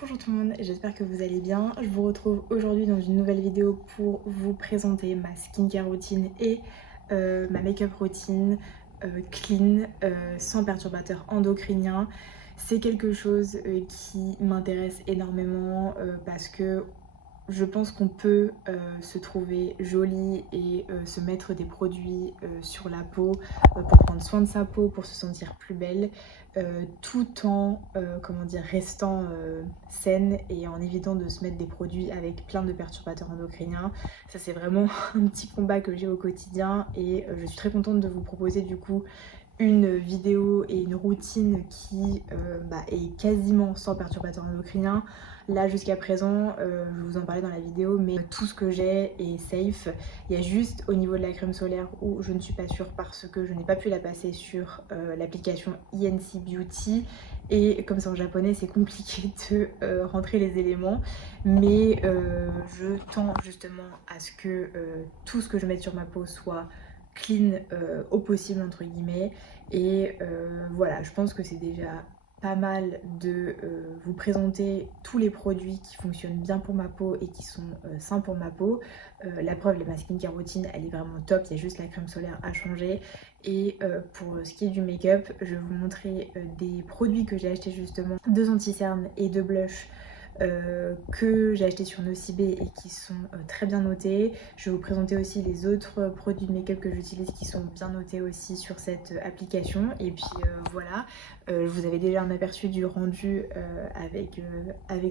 Bonjour tout le monde, j'espère que vous allez bien. Je vous retrouve aujourd'hui dans une nouvelle vidéo pour vous présenter ma skincare routine et ma make-up routine clean, sans perturbateurs endocriniens. C'est quelque chose qui m'intéresse énormément parce que je pense qu'on peut se trouver jolie et se mettre des produits sur la peau pour prendre soin de sa peau, pour se sentir plus belle, tout en comment dire, restant saine et en évitant de se mettre des produits avec plein de perturbateurs endocriniens. Ça c'est vraiment un petit combat que j'ai au quotidien et je suis très contente de vous proposer du coup une vidéo et une routine qui est quasiment sans perturbateurs endocriniens. Là jusqu'à présent, je vous en parlais dans la vidéo, mais tout ce que j'ai est safe. Il y a juste au niveau de la crème solaire où je ne suis pas sûre parce que je n'ai pas pu la passer sur l'application INC Beauty. Et comme c'est en japonais, c'est compliqué de rentrer les éléments. Mais je tends justement à ce que tout ce que je mette sur ma peau soit clean au possible entre guillemets. Et voilà, je pense que c'est déjà pas mal de vous présenter tous les produits qui fonctionnent bien pour ma peau et qui sont sains pour ma peau. La preuve, ma skincare routine, elle est vraiment top, il y a juste la crème solaire à changer. Et pour ce qui est du make-up, je vais vous montrer des produits que j'ai achetés justement, 2 anti-cernes et 2 blushs que j'ai acheté sur Nocibé et qui sont très bien notés. Je vais vous présenter aussi les autres produits de make-up que j'utilise qui sont bien notés aussi sur cette application. Et puis voilà, vous avez déjà un aperçu du rendu avec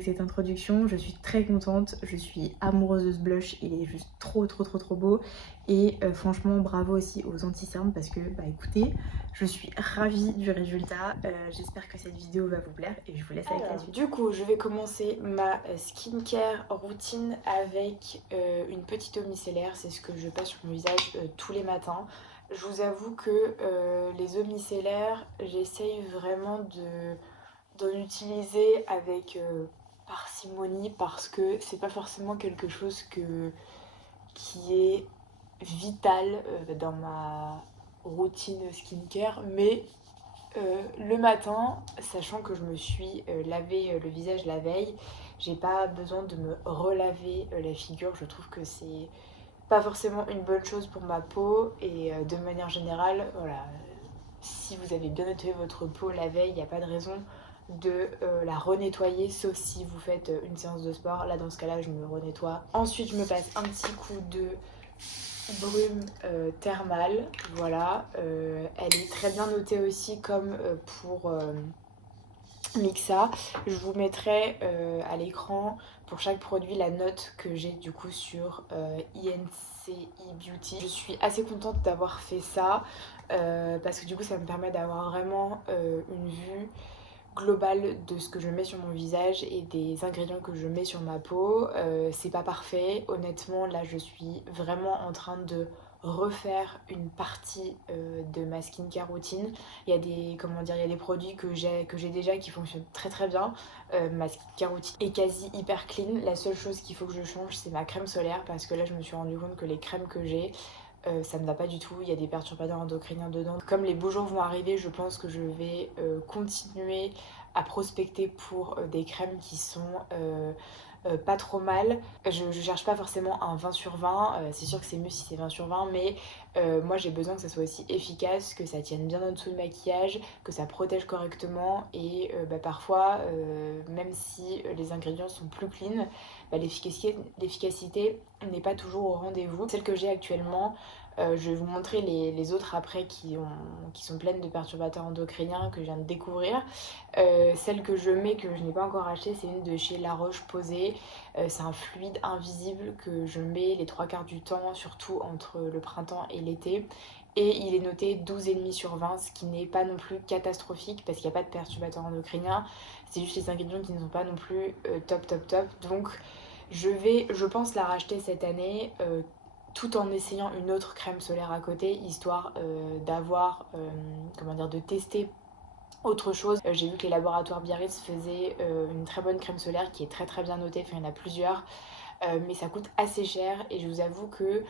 cette introduction. Je suis très contente, je suis amoureuse de ce blush, il est juste trop beau. Et franchement bravo aussi aux anti-cernes parce que bah écoutez, je suis ravie du résultat. J'espère que cette vidéo va vous plaire et je vous laisse avec la suite. Du coup, je vais commencer ma skincare routine avec une petite eau micellaire. C'est ce que je passe sur mon visage tous les matins. Je vous avoue que les eaux micellaires, j'essaye vraiment d'en utiliser avec parcimonie parce que c'est pas forcément quelque chose qui est vital dans ma routine skincare, mais le matin, sachant que je me suis lavé le visage la veille, j'ai pas besoin de me relaver la figure. Je trouve que c'est pas forcément une bonne chose pour ma peau et de manière générale, voilà, si vous avez bien nettoyé votre peau la veille, il n'y a pas de raison de la renettoyer, sauf si vous faites une séance de sport. Là, dans ce cas-là, je me renettoie. Ensuite, je me passe un petit coup de brume thermale, voilà. Elle est très bien notée aussi comme pour Mixa. Je vous mettrai à l'écran pour chaque produit la note que j'ai du coup sur INCI Beauty. Je suis assez contente d'avoir fait ça parce que du coup ça me permet d'avoir vraiment une vue globale de ce que je mets sur mon visage et des ingrédients que je mets sur ma peau. C'est pas parfait, honnêtement là je suis vraiment en train de refaire une partie de ma skincare routine. Il y a des, comment dire, il y a des produits que j'ai déjà qui fonctionnent très bien. Ma skincare routine est quasi hyper clean. La seule chose qu'il faut que je change c'est ma crème solaire parce que là je me suis rendu compte que les crèmes que j'ai ça ne va pas du tout, il y a des perturbateurs endocriniens dedans. Comme les beaux jours vont arriver, je pense que je vais continuer à prospecter pour des crèmes qui sont pas trop mal. Je cherche pas forcément un 20 sur 20, c'est sûr que c'est mieux si c'est 20 sur 20, mais moi j'ai besoin que ça soit aussi efficace, que ça tienne bien en dessous de maquillage, que ça protège correctement et parfois, même si les ingrédients sont plus clean, l'efficacité n'est pas toujours au rendez-vous. Celle que j'ai actuellement, je vais vous montrer les autres après qui sont pleines de perturbateurs endocriniens que je viens de découvrir. Celle que je mets, que je n'ai pas encore achetée, c'est une de chez La Roche-Posay. C'est un fluide invisible que je mets les 3 quarts du temps, surtout entre le printemps et l'été. Et il est noté 12,5 sur 20, ce qui n'est pas non plus catastrophique parce qu'il n'y a pas de perturbateurs endocriniens. C'est juste les ingrédients qui ne sont pas non plus top. Donc je pense la racheter cette année tout en essayant une autre crème solaire à côté, histoire d'avoir, de tester autre chose. J'ai vu que les laboratoires Biarritz faisaient une très bonne crème solaire qui est très bien notée, enfin il y en a plusieurs, mais ça coûte assez cher et je vous avoue que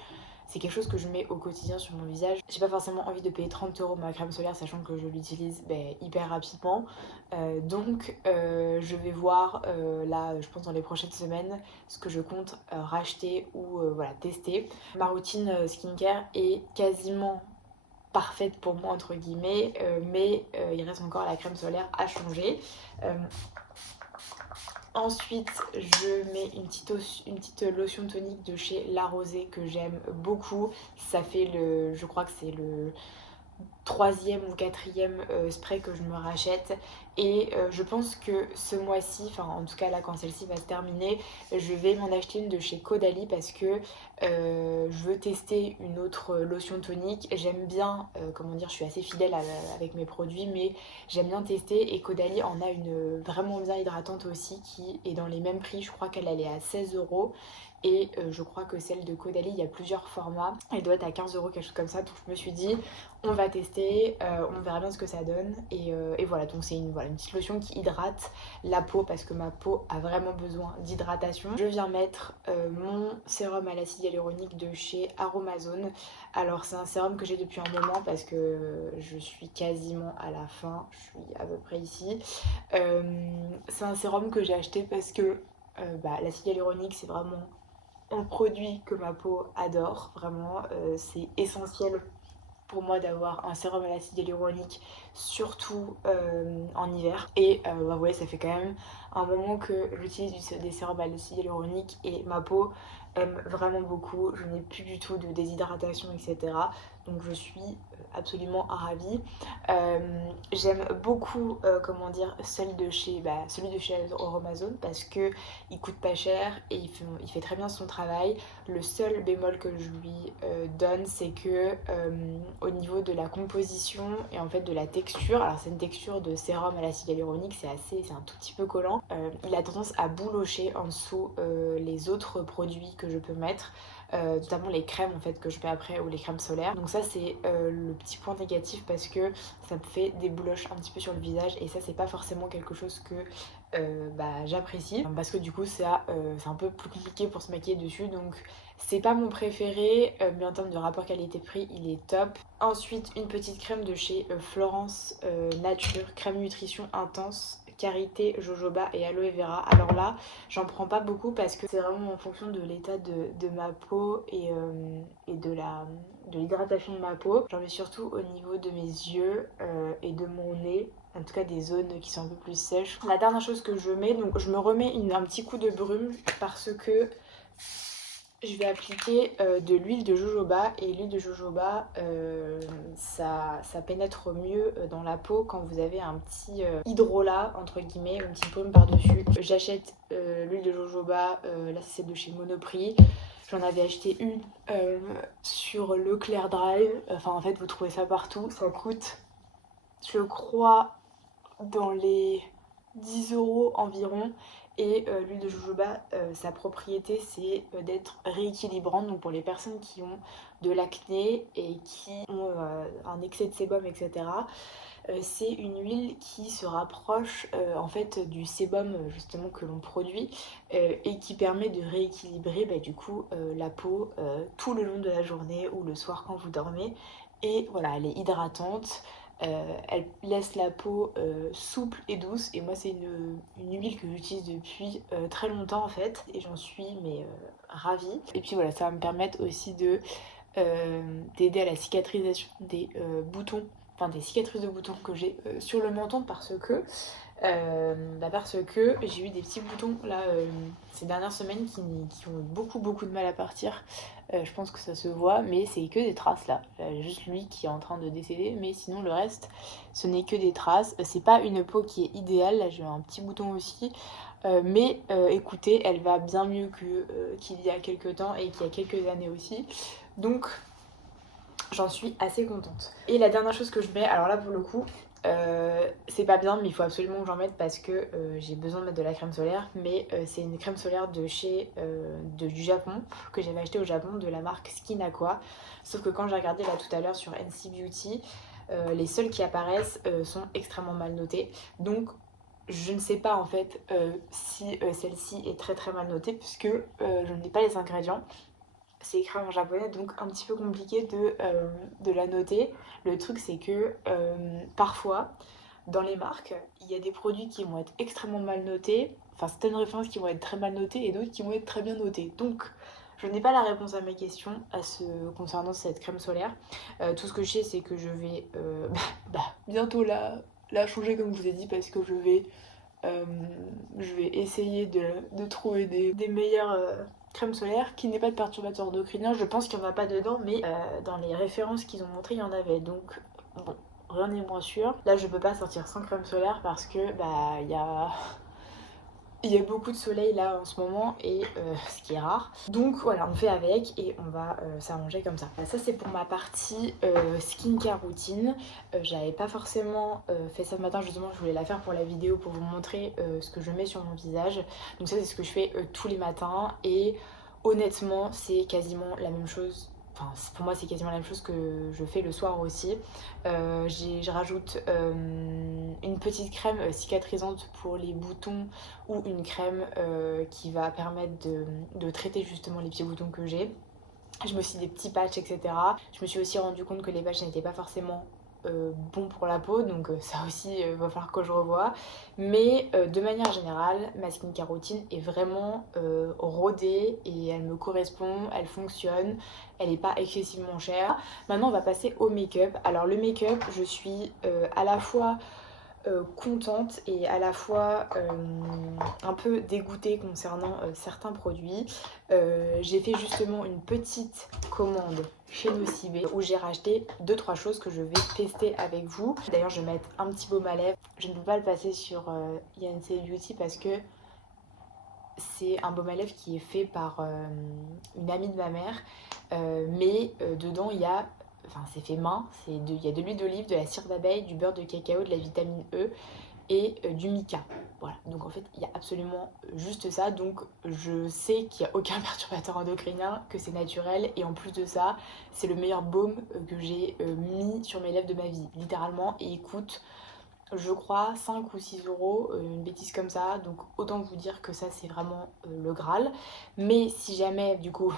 c'est quelque chose que je mets au quotidien sur mon visage. J'ai pas forcément envie de payer 30 € ma crème solaire, sachant que je l'utilise hyper rapidement. Je vais voir là, je pense dans les prochaines semaines, ce que je compte racheter ou voilà, tester. Ma routine skincare est quasiment parfaite pour moi entre guillemets, mais il reste encore la crème solaire à changer. Ensuite, je mets une petite lotion tonique de chez La Rosée que j'aime beaucoup. Ça fait je crois que c'est le troisième ou quatrième spray que je me rachète, et je pense que ce mois-ci, enfin en tout cas là quand celle-ci va se terminer, je vais m'en acheter une de chez Caudalie parce que je veux tester une autre lotion tonique. J'aime bien, comment dire, je suis assez fidèle avec mes produits, mais j'aime bien tester, et Caudalie en a une vraiment bien hydratante aussi qui est dans les mêmes prix. Je crois qu'elle est à 16 €. Et je crois que celle de Caudalie, il y a plusieurs formats. Elle doit être à 15 €, quelque chose comme ça. Donc je me suis dit, on va tester, on verra bien ce que ça donne. Et voilà, donc c'est une petite lotion qui hydrate la peau parce que ma peau a vraiment besoin d'hydratation. Je viens mettre mon sérum à l'acide hyaluronique de chez Aromazone. Alors c'est un sérum que j'ai depuis un moment parce que je suis quasiment à la fin. Je suis à peu près ici. C'est un sérum que j'ai acheté parce que l'acide hyaluronique, c'est vraiment un produit que ma peau adore, vraiment, c'est essentiel pour moi d'avoir un sérum à l'acide hyaluronique, surtout en hiver. Et ouais, ça fait quand même un moment que j'utilise des sérums à l'acide hyaluronique et ma peau aime vraiment beaucoup. Je n'ai plus du tout de déshydratation, etc. Donc je suis absolument ravie. J'aime beaucoup, comment dire, celui de chez Aromazone parce que il coûte pas cher et il fait très bien son travail. Le seul bémol que je lui donne, c'est que au niveau de la composition et en fait de la texture, alors c'est une texture de sérum à l'acide hyaluronique, c'est un tout petit peu collant. Il a tendance à boulocher en dessous les autres produits que je peux mettre. Notamment les crèmes en fait que je mets après, ou les crèmes solaires. Donc ça c'est le petit point négatif parce que ça me fait des bouloches un petit peu sur le visage, et ça c'est pas forcément quelque chose que j'apprécie parce que du coup c'est un peu plus compliqué pour se maquiller dessus. Donc c'est pas mon préféré, mais en termes de rapport qualité-prix il est top. Ensuite une petite crème de chez Florence Nature, crème nutrition intense, karité, jojoba et aloe vera. Alors là j'en prends pas beaucoup parce que c'est vraiment en fonction de l'état de ma peau et de l'hydratation de ma peau. J'en mets surtout au niveau de mes yeux et de mon nez, en tout cas des zones qui sont un peu plus sèches. La dernière chose que je mets, donc je me remets un petit coup de brume parce que je vais appliquer de l'huile de jojoba, et l'huile de jojoba ça pénètre mieux dans la peau quand vous avez un petit hydrolat entre guillemets, une petite brume par dessus. J'achète l'huile de jojoba, là c'est de chez Monoprix. J'en avais acheté une sur Leclerc Drive, enfin en fait vous trouvez ça partout. Ça coûte, je crois, dans les 10 € environ. Et l'huile de jojoba, sa propriété c'est d'être rééquilibrante. Donc pour les personnes qui ont de l'acné et qui ont un excès de sébum, etc., c'est une huile qui se rapproche en fait du sébum justement que l'on produit, et qui permet de rééquilibrer du coup la peau tout le long de la journée ou le soir quand vous dormez. Et voilà, elle est hydratante. Elle laisse la peau souple et douce, et moi c'est une huile que j'utilise depuis très longtemps en fait, et j'en suis ravie. Et puis voilà, ça va me permettre aussi d'aider à la cicatrisation des boutons, enfin des cicatrices de boutons que j'ai sur le menton parce que j'ai eu des petits boutons là ces dernières semaines qui ont beaucoup de mal à partir. Je pense que ça se voit, mais c'est que des traces là. Juste lui qui est en train de décéder, mais sinon le reste ce n'est que des traces. C'est pas une peau qui est idéale, là j'ai un petit bouton aussi. Mais écoutez, elle va bien mieux qu'il y a quelques temps et qu'il y a quelques années aussi. Donc j'en suis assez contente. Et la dernière chose que je mets, alors là pour le coup, c'est pas bien, mais il faut absolument que j'en mette parce que j'ai besoin de mettre de la crème solaire. Mais c'est une crème solaire du Japon, que j'avais acheté au Japon, de la marque Skin Aqua. Sauf que quand j'ai regardé là tout à l'heure sur NC Beauty, les seules qui apparaissent sont extrêmement mal notées. Donc je ne sais pas en fait si celle-ci est très mal notée puisque je n'ai pas les ingrédients. c'est écrit en japonais, donc un petit peu compliqué de la noter. Le truc c'est que parfois dans les marques, il y a des produits qui vont être extrêmement mal notés, enfin certaines références qui vont être très mal notées et d'autres qui vont être très bien notées. Donc je n'ai pas la réponse à mes questions concernant cette crème solaire. Tout ce que je sais c'est que je vais bientôt la changer comme je vous ai dit parce que euh, je vais essayer de trouver des meilleures crèmes solaires qui n'aient pas de perturbateurs endocriniens. Je pense qu'il n'y en a pas dedans, mais dans les références qu'ils ont montrées, il y en avait. Donc, bon, rien n'est moins sûr. Là, je peux pas sortir sans crème solaire parce que, bah, il y a beaucoup de soleil là en ce moment et ce qui est rare. Donc voilà, on fait avec et on va s'arranger comme ça. Ça c'est pour ma partie skincare routine. J'avais pas forcément fait ça ce matin, justement je voulais la faire pour la vidéo pour vous montrer ce que je mets sur mon visage. Donc ça c'est ce que je fais tous les matins et honnêtement c'est quasiment la même chose. Enfin, pour moi, c'est quasiment la même chose que je fais le soir aussi. Je rajoute une petite crème cicatrisante pour les boutons ou une crème qui va permettre de traiter justement les petits boutons que j'ai. Je me suis des petits patchs, etc. Je me suis aussi rendu compte que les patchs n'étaient pas forcément bons pour la peau, donc ça aussi va falloir que je revoie. Mais de manière générale, ma skincare routine est vraiment rodée et elle me correspond, elle fonctionne, elle n'est pas excessivement chère. Maintenant, on va passer au make-up. Alors le make-up, je suis à la fois contente et à la fois un peu dégoûtée concernant certains produits. J'ai fait justement une petite commande chez Nocibé où j'ai racheté 2-3 choses que je vais tester avec vous. D'ailleurs je vais mettre un petit baume à lèvres. Je ne peux pas le passer sur INC Beauty parce que c'est un baume à lèvres qui est fait par une amie de ma mère, mais dedans il y a, enfin c'est fait main, il y a de l'huile d'olive, de la cire d'abeille, du beurre de cacao, de la vitamine E et du mica. Voilà, donc en fait il y a absolument juste ça, donc je sais qu'il n'y a aucun perturbateur endocrinien, que c'est naturel et en plus de ça c'est le meilleur baume que j'ai mis sur mes lèvres de ma vie, littéralement, et il coûte je crois 5 ou 6 euros, une bêtise comme ça, donc autant vous dire que ça c'est vraiment le Graal. Mais si jamais du coup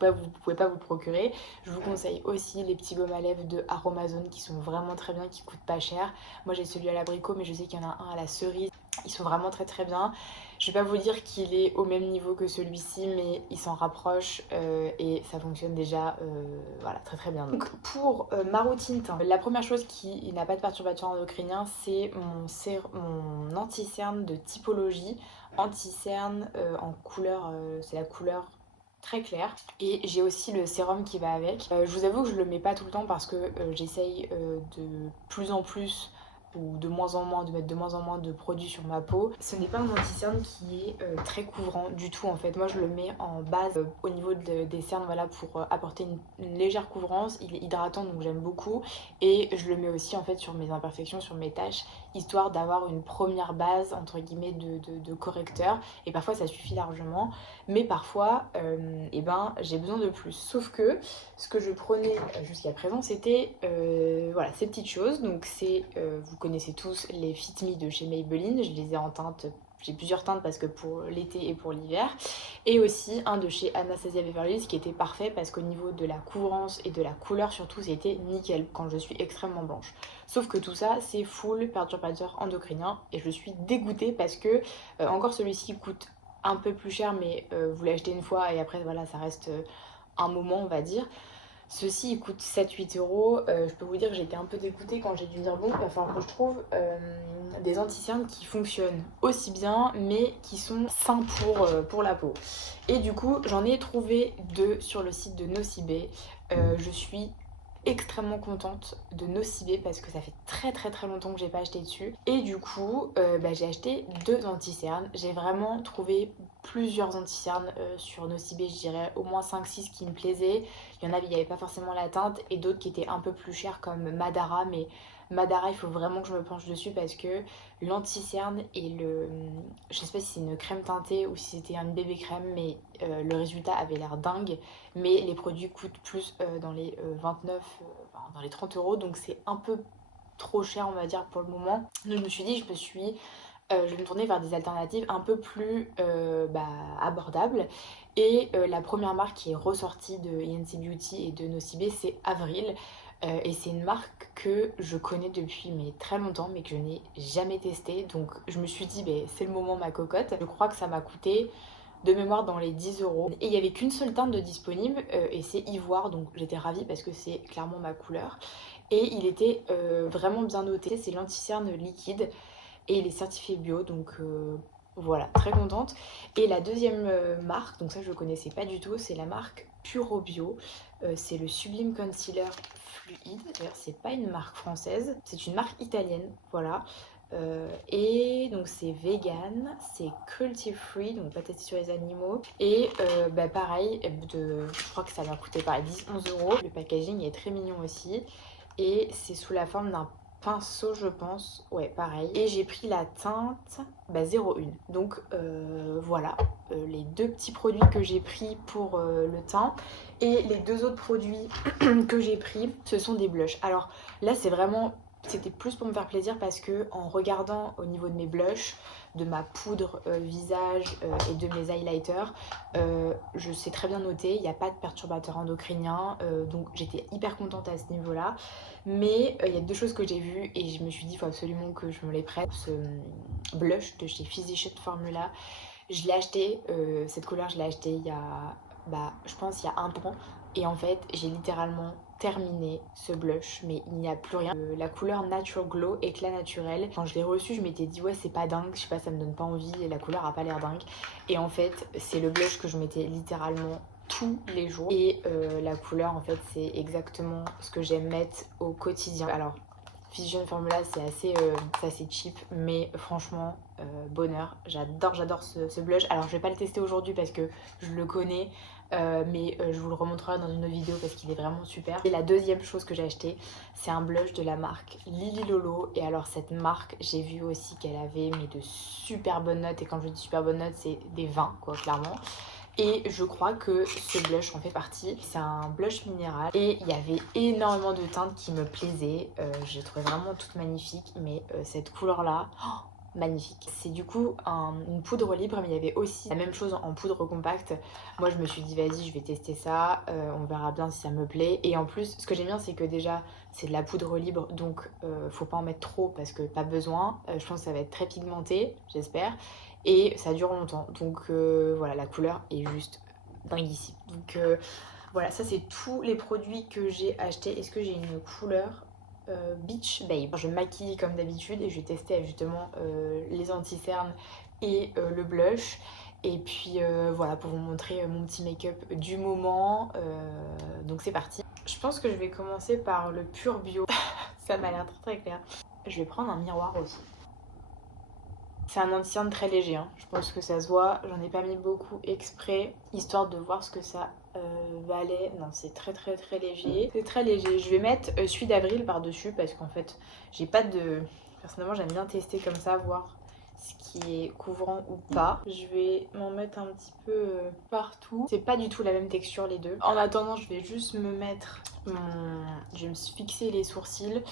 vous pouvez pas vous procurer, je vous conseille aussi les petits baumes à lèvres de Aromazone qui sont vraiment très bien, qui coûtent pas cher. Moi j'ai celui à l'abricot mais je sais qu'il y en a un à la cerise, ils sont vraiment très très bien. Je vais pas vous dire qu'il est au même niveau que celui-ci, mais il s'en rapproche et ça fonctionne déjà voilà, très très bien. Donc pour ma routine teint, la première chose qui n'a pas de perturbateur endocrinien, c'est mon anti-cerne de typologie. Anti-cerne en couleur, c'est la couleur très clair, et j'ai aussi le sérum qui va avec. Je vous avoue que je le mets pas tout le temps parce que j'essaye de plus en plus ou de moins en moins, de mettre de moins en moins de produits sur ma peau. Ce n'est pas un anti-cerne qui est très couvrant du tout en fait. Moi je le mets en base au niveau des cernes, voilà, pour apporter une légère couvrance. Il est hydratant donc j'aime beaucoup, et je le mets aussi en fait sur mes imperfections, sur mes taches, histoire d'avoir une première base entre guillemets de correcteur, et parfois ça suffit largement, mais parfois eh ben, j'ai besoin de plus. Sauf que ce que je prenais jusqu'à présent c'était voilà, ces petites choses. Donc c'est, vous connaissez tous les Fit Me de chez Maybelline, je les ai en teinte, j'ai plusieurs teintes parce que pour l'été et pour l'hiver, et aussi un de chez Anastasia Beverly Hills qui était parfait parce qu'au niveau de la couvrance et de la couleur surtout c'était nickel quand je suis extrêmement blanche. Sauf que tout ça c'est full perturbateur endocrinien et je suis dégoûtée parce que encore celui-ci coûte un peu plus cher, mais vous l'achetez une fois et après voilà ça reste un moment on va dire. Ceci il coûte 7-8 euros. Je peux vous dire que j'ai été un peu dégoûtée quand j'ai dû dire bon, il va falloir que je trouve des anti-cernes qui fonctionnent aussi bien mais qui sont sains pour la peau. Et du coup j'en ai trouvé deux sur le site de Nocibé. Je suis extrêmement contente de Nocibé parce que ça fait très très très longtemps que j'ai pas acheté dessus, et du coup j'ai acheté deux anti-cernes. J'ai vraiment trouvé plusieurs anti-cernes sur Nocibé, je dirais au moins 5-6 qui me plaisaient. Il y en avait, il n'y avait pas forcément la teinte, et d'autres qui étaient un peu plus chers comme Madara, mais Madara il faut vraiment que je me penche dessus parce que l'anti-cerne et je sais pas si c'est une crème teintée ou si c'était une bébé crème, mais le résultat avait l'air dingue, mais les produits coûtent plus dans les 29, dans les 30 euros, donc c'est un peu trop cher on va dire pour le moment. Donc je me suis dit, je me suis je vais me tourner vers des alternatives un peu plus abordables. Et la première marque qui est ressortie de INC Beauty et de Nocibé, c'est Avril. Et c'est une marque que je connais depuis mais très longtemps, mais que je n'ai jamais testée. Donc je me suis dit, c'est le moment ma cocotte. Je crois que ça m'a coûté de mémoire dans les 10 €. Et il n'y avait qu'une seule teinte de disponible, et c'est ivoire, donc j'étais ravie parce que c'est clairement ma couleur. Et il était vraiment bien noté, c'est l'anti-cerne liquide et il est certifié bio, donc voilà, très contente. Et la deuxième marque, donc ça je ne connaissais pas du tout, c'est la marque Puro Bio. C'est le Sublime Concealer Fluide. D'ailleurs, c'est pas une marque française, c'est une marque italienne, voilà. Et donc c'est vegan, c'est cruelty free, donc pas testé sur les animaux. Et pareil, je crois que ça m'a coûté pareil 10-11 €. Le packaging est très mignon aussi. Et c'est sous la forme d'un pinceau, je pense. Ouais, pareil. Et j'ai pris la teinte 01. Donc voilà, les deux petits produits que j'ai pris pour le teint. Et les deux autres produits que j'ai pris, ce sont des blushs. Alors là, c'était plus pour me faire plaisir parce que en regardant au niveau de mes blushs, de ma poudre visage et de mes highlighters, je sais très bien noter, il n'y a pas de perturbateur endocrinien, donc j'étais hyper contente à ce niveau-là. Mais il y a deux choses que j'ai vues et je me suis dit il faut absolument que je me les prête. Ce blush de chez Physician Formula, je l'ai acheté, cette couleur je l'ai acheté il y a, je pense il y a un an. Et en fait j'ai littéralement terminé ce blush, mais il n'y a plus rien. La couleur Natural Glow, éclat naturel, quand je l'ai reçu je m'étais dit ouais c'est pas dingue, je sais pas, ça me donne pas envie et la couleur a pas l'air dingue. Et en fait c'est le blush que je mettais littéralement tous les jours. Et la couleur en fait c'est exactement ce que j'aime mettre au quotidien. Alors Physician Formula c'est assez cheap, mais franchement bonheur, j'adore ce blush. Alors je vais pas le tester aujourd'hui parce que je le connais, mais je vous le remontrerai dans une autre vidéo parce qu'il est vraiment super. Et la deuxième chose que j'ai acheté, c'est un blush de la marque Lily Lolo. Et alors cette marque, j'ai vu aussi qu'elle avait mais de super bonnes notes, et quand je dis super bonnes notes, c'est des 20 quoi, clairement. Et je crois que ce blush en fait partie. C'est un blush minéral et il y avait énormément de teintes qui me plaisaient. J'ai trouvé vraiment toutes magnifiques, mais cette couleur là, magnifique. C'est du coup une poudre libre, mais il y avait aussi la même chose en poudre compacte. Moi je me suis dit vas-y je vais tester ça, on verra bien si ça me plaît. Et en plus ce que j'aime bien c'est que déjà c'est de la poudre libre, donc faut pas en mettre trop parce que pas besoin. Je pense que ça va être très pigmenté, j'espère, et ça dure longtemps. Donc voilà, la couleur est juste dingue ici. Donc voilà, ça c'est tous les produits que j'ai achetés. Est-ce que j'ai une couleur Beach Babe? Je me maquille comme d'habitude et je vais tester justement les anti-cernes et le blush. Et puis voilà, pour vous montrer mon petit make-up du moment. Donc c'est parti. Je pense que je vais commencer par le Pure Bio. Ça m'a l'air très clair. Je vais prendre un miroir aussi. C'est un anti-cerne très léger, hein. Je pense que ça se voit, j'en ai pas mis beaucoup exprès, histoire de voir ce que ça valait. Non, c'est très léger. C'est très léger. Je vais mettre celui d'Avril par-dessus parce qu'en fait, j'ai pas de... Personnellement, j'aime bien tester comme ça, voir ce qui est couvrant ou pas. Je vais m'en mettre un petit peu partout. C'est pas du tout la même texture les deux. En attendant, je vais juste me mettre je vais me fixer les sourcils.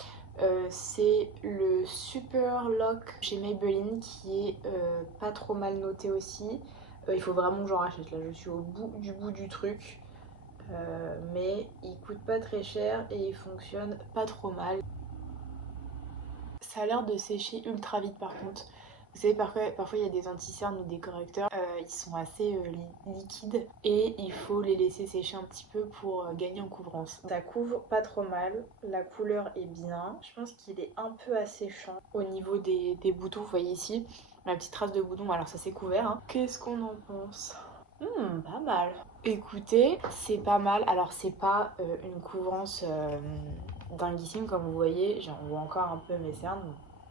C'est le Super Lock chez Maybelline qui est pas trop mal noté aussi. Il faut vraiment que j'en rachète, là je suis au bout du truc. Mais il coûte pas très cher et il fonctionne pas trop mal. Ça a l'air de sécher ultra vite par contre. Vous savez, parfois il y a des anti-cernes ou des correcteurs, ils sont assez liquides et il faut les laisser sécher un petit peu pour gagner en couvrance. Ça couvre pas trop mal, la couleur est bien. Je pense qu'il est un peu asséchant au niveau des boutons, vous voyez ici, la petite trace de bouton, alors ça c'est couvert, hein. Qu'est-ce qu'on en pense? Pas mal. Écoutez, c'est pas mal. Alors c'est pas une couvrance dinguissime comme vous voyez, j'en vois encore un peu mes cernes,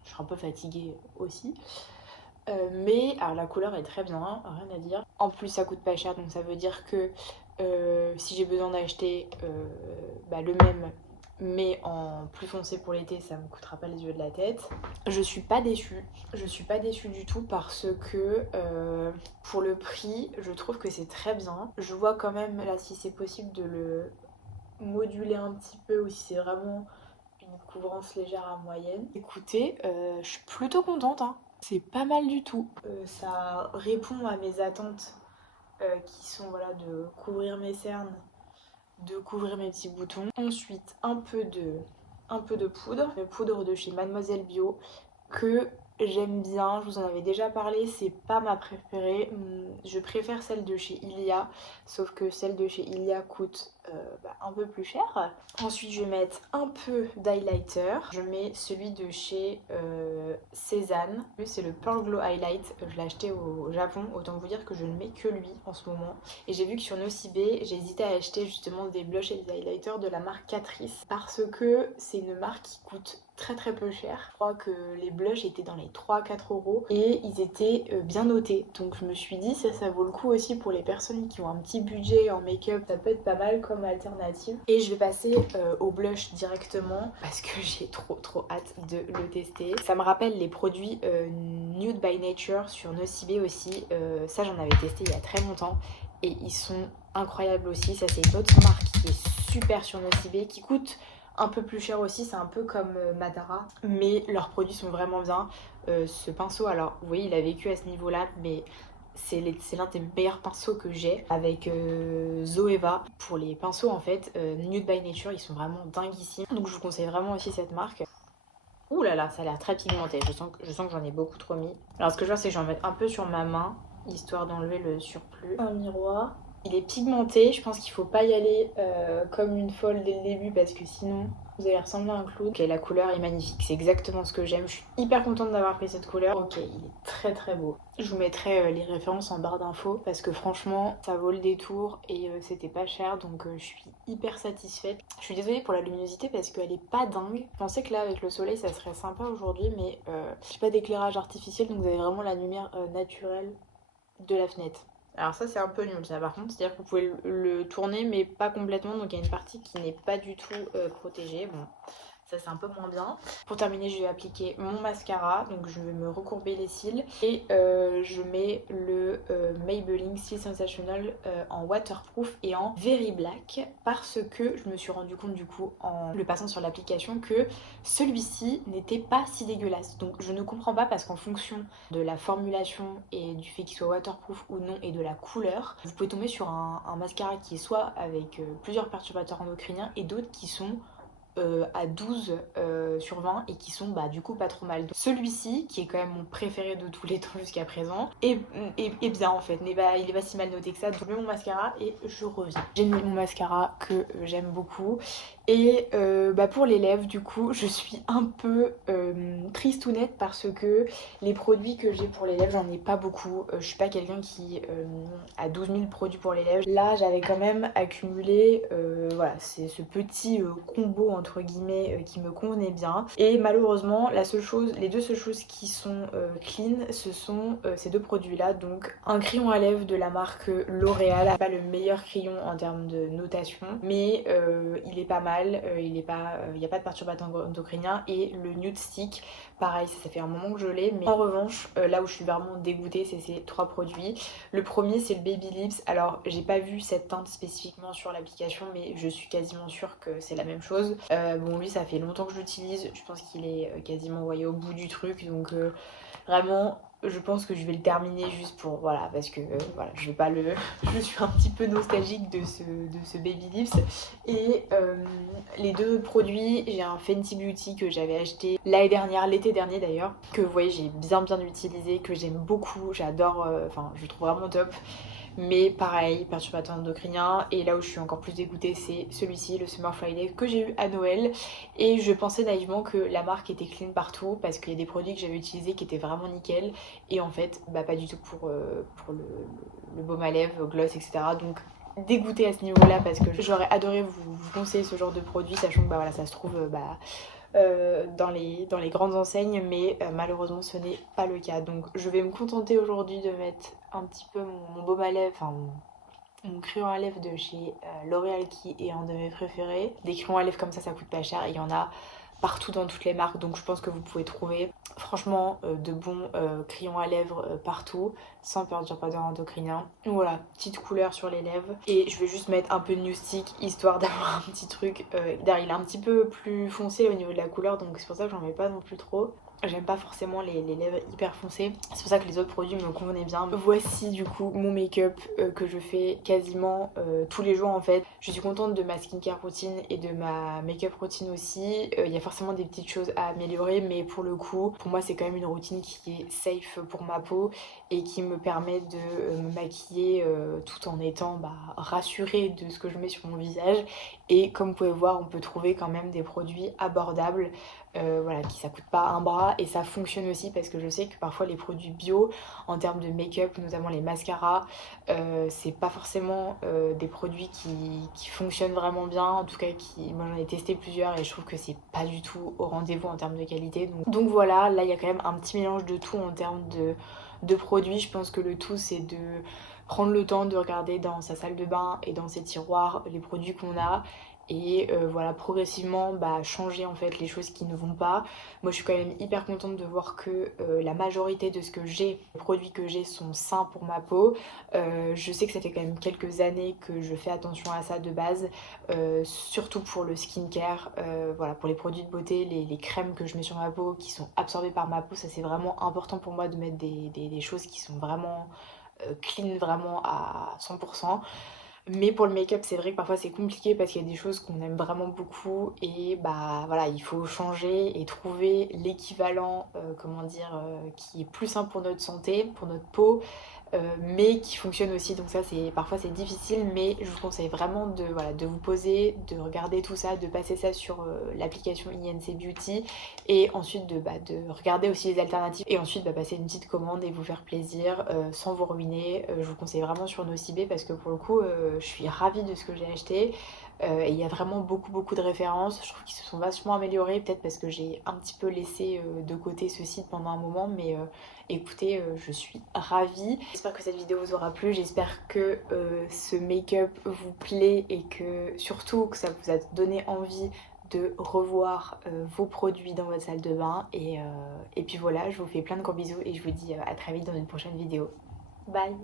je suis un peu fatiguée aussi. Mais alors la couleur est très bien, hein, rien à dire. En plus ça coûte pas cher, donc ça veut dire que si j'ai besoin d'acheter le même mais en plus foncé pour l'été, ça me coûtera pas les yeux de la tête. Je suis pas déçue du tout parce que pour le prix, je trouve que c'est très bien. Je vois quand même là si c'est possible de le moduler un petit peu ou si c'est vraiment une couvrance légère à moyenne. Écoutez, je suis plutôt contente, hein. C'est pas mal du tout. Ça répond à mes attentes qui sont voilà, de couvrir mes cernes, de couvrir mes petits boutons. Ensuite, un peu de poudre. Une poudre de chez Mademoiselle Bio que j'aime bien. Je vous en avais déjà parlé, c'est pas ma préférée. Je préfère celle de chez Ilia, sauf que celle de chez Ilia coûte un peu plus cher. Ensuite, je vais mettre un peu d'highlighter. Je mets celui de chez Cézanne. Lui, c'est le Pearl Glow Highlight. Je l'ai acheté au Japon. Autant vous dire que je ne mets que lui en ce moment. Et j'ai vu que sur Nocibé, j'ai hésité à acheter justement des blushs et des highlighters de la marque Catrice parce que c'est une marque qui coûte très peu cher. Je crois que les blushs étaient dans les 3-4 euros et ils étaient bien notés. Donc je me suis dit ça vaut le coup aussi pour les personnes qui ont un petit budget en make-up. Ça peut être pas mal comme alternative. Et je vais passer au blush directement parce que j'ai trop hâte de le tester. Ça me rappelle les produits Nude by Nature sur Nocibé aussi. Ça j'en avais testé il y a très longtemps et ils sont incroyables aussi. Ça c'est une autre marque qui est super sur Nocibé qui coûte un peu plus cher aussi, c'est un peu comme Madara, mais leurs produits sont vraiment bien. Ce pinceau, alors oui, il a vécu à ce niveau-là, mais c'est l'un des meilleurs pinceaux que j'ai avec Zoeva. Pour les pinceaux, en fait, Nude by Nature, ils sont vraiment dinguissimes. Donc je vous conseille vraiment aussi cette marque. Ouh là là, ça a l'air très pigmenté, je sens que j'en ai beaucoup trop mis. Alors ce que je vois, c'est que j'en mets un peu sur ma main, histoire d'enlever le surplus. Un miroir. Il est pigmenté, je pense qu'il faut pas y aller comme une folle dès le début parce que sinon vous allez ressembler à un clown. Ok, la couleur est magnifique, c'est exactement ce que j'aime. Je suis hyper contente d'avoir pris cette couleur. Ok, il est très beau. Je vous mettrai les références en barre d'infos parce que franchement ça vaut le détour et c'était pas cher donc je suis hyper satisfaite. Je suis désolée pour la luminosité parce qu'elle est pas dingue. Je pensais que là avec le soleil ça serait sympa aujourd'hui mais j'ai pas d'éclairage artificiel donc vous avez vraiment la lumière naturelle de la fenêtre. Alors ça c'est un peu nul ça par contre, c'est-à-dire que vous pouvez le tourner mais pas complètement, donc il y a une partie qui n'est pas du tout protégée. Bon, ça c'est un peu moins bien. Pour terminer, je vais appliquer mon mascara, donc je vais me recourber les cils et je mets le Maybelline Style Sensational en waterproof et en very black parce que je me suis rendu compte du coup en le passant sur l'application que celui-ci n'était pas si dégueulasse. Donc je ne comprends pas parce qu'en fonction de la formulation et du fait qu'il soit waterproof ou non et de la couleur, vous pouvez tomber sur un mascara qui est soit avec plusieurs perturbateurs endocriniens et d'autres qui sont à 12 sur 20 et qui sont du coup pas trop mal. Celui-ci, qui est quand même mon préféré de tous les temps jusqu'à présent, est bien en fait, il est pas si mal noté que ça. Donc je mets mon mascara et je reviens. J'ai mis mon mascara que j'aime beaucoup. Et pour les lèvres, du coup, je suis un peu tristounette parce que les produits que j'ai pour les lèvres, j'en ai pas beaucoup. Je suis pas quelqu'un qui a 12 000 produits pour les lèvres. Là, j'avais quand même accumulé, voilà, c'est ce petit combo entre guillemets qui me convenait bien. Et malheureusement, les deux seules choses qui sont clean, ce sont ces deux produits-là. Donc un crayon à lèvres de la marque L'Oréal, pas le meilleur crayon en termes de notation, mais il est pas mal. Il n'y a pas de perturbateur endocrinien et le nude stick pareil ça fait un moment que je l'ai mais en revanche là où je suis vraiment dégoûtée c'est ces trois produits. Le premier c'est le Baby Lips, alors j'ai pas vu cette teinte spécifiquement sur l'application mais je suis quasiment sûre que c'est la même chose. Bon lui ça fait longtemps que je l'utilise, je pense qu'il est quasiment envoyé au bout du truc donc vraiment je pense que je vais le terminer juste pour voilà parce que voilà je vais pas le je suis un petit peu nostalgique de ce Baby Lips. Et les deux produits, j'ai un Fenty Beauty que j'avais acheté l'année dernière, l'été dernier d'ailleurs, que vous voyez j'ai bien utilisé, que j'aime beaucoup, j'adore, enfin je le trouve vraiment top. Mais pareil, perturbateur endocrinien. Et là où je suis encore plus dégoûtée, c'est celui-ci, le Summer Friday, que j'ai eu à Noël. Et je pensais naïvement que la marque était clean partout, parce qu'il y a des produits que j'avais utilisés qui étaient vraiment nickel. Et en fait, pas du tout pour le baume à lèvres, gloss, etc. Donc dégoûtée à ce niveau-là, parce que j'aurais adoré vous conseiller ce genre de produit, sachant que voilà, ça se trouve dans les grandes enseignes, mais malheureusement ce n'est pas le cas. Donc je vais me contenter aujourd'hui de mettre un petit peu mon baume à lèvres, enfin mon crayon à lèvres de chez L'Oréal qui est un de mes préférés. Des crayons à lèvres comme ça coûte pas cher, il y en a partout dans toutes les marques donc je pense que vous pouvez trouver franchement de bons crayons à lèvres partout sans perturbateur endocrinien. Voilà, petite couleur sur les lèvres et je vais juste mettre un peu de Nude Stick histoire d'avoir un petit truc. D'ailleurs il est un petit peu plus foncé au niveau de la couleur donc c'est pour ça que j'en mets pas non plus trop. J'aime pas forcément les lèvres hyper foncées, c'est pour ça que les autres produits me convenaient bien. Voici du coup mon make-up que je fais quasiment tous les jours en fait. Je suis contente de ma skincare routine et de ma make-up routine aussi. Il y a forcément des petites choses à améliorer, mais pour le coup, pour moi c'est quand même une routine qui est safe pour ma peau et qui me permet de me maquiller tout en étant rassurée de ce que je mets sur mon visage. Et comme vous pouvez voir, on peut trouver quand même des produits abordables. Voilà, qui ça coûte pas un bras et ça fonctionne aussi parce que je sais que parfois les produits bio en termes de make-up, notamment les mascaras, c'est pas forcément des produits qui fonctionnent vraiment bien, en tout cas moi j'en ai testé plusieurs et je trouve que c'est pas du tout au rendez-vous en termes de qualité. Donc voilà, là il y a quand même un petit mélange de tout en termes de produits. Je pense que le tout c'est de prendre le temps de regarder dans sa salle de bain et dans ses tiroirs les produits qu'on a et voilà, progressivement changer en fait les choses qui ne vont pas. Moi je suis quand même hyper contente de voir que la majorité de ce que j'ai, les produits que j'ai sont sains pour ma peau. Je sais que ça fait quand même quelques années que je fais attention à ça de base, surtout pour le skincare, voilà, pour les produits de beauté, les crèmes que je mets sur ma peau qui sont absorbées par ma peau, ça c'est vraiment important pour moi de mettre des choses qui sont vraiment clean, vraiment à 100%. Mais pour le make-up, c'est vrai que parfois c'est compliqué parce qu'il y a des choses qu'on aime vraiment beaucoup et voilà, il faut changer et trouver l'équivalent, comment dire, qui est plus sain pour notre santé, pour notre peau, mais qui fonctionne aussi. Donc ça, parfois c'est difficile, mais je vous conseille vraiment voilà, de vous poser, de regarder tout ça, de passer ça sur l'application INC Beauty et ensuite de regarder aussi les alternatives et ensuite passer une petite commande et vous faire plaisir sans vous ruiner. Je vous conseille vraiment sur Nocibé parce que pour le coup, je suis ravie de ce que j'ai acheté. Et il y a vraiment beaucoup de références. Je trouve qu'ils se sont vachement améliorés, peut-être parce que j'ai un petit peu laissé de côté ce site pendant un moment, mais écoutez, je suis ravie. J'espère que cette vidéo vous aura plu, j'espère que ce make-up vous plaît et que surtout que ça vous a donné envie de revoir vos produits dans votre salle de bain. Et puis voilà, je vous fais plein de gros bisous et je vous dis à très vite dans une prochaine vidéo. Bye!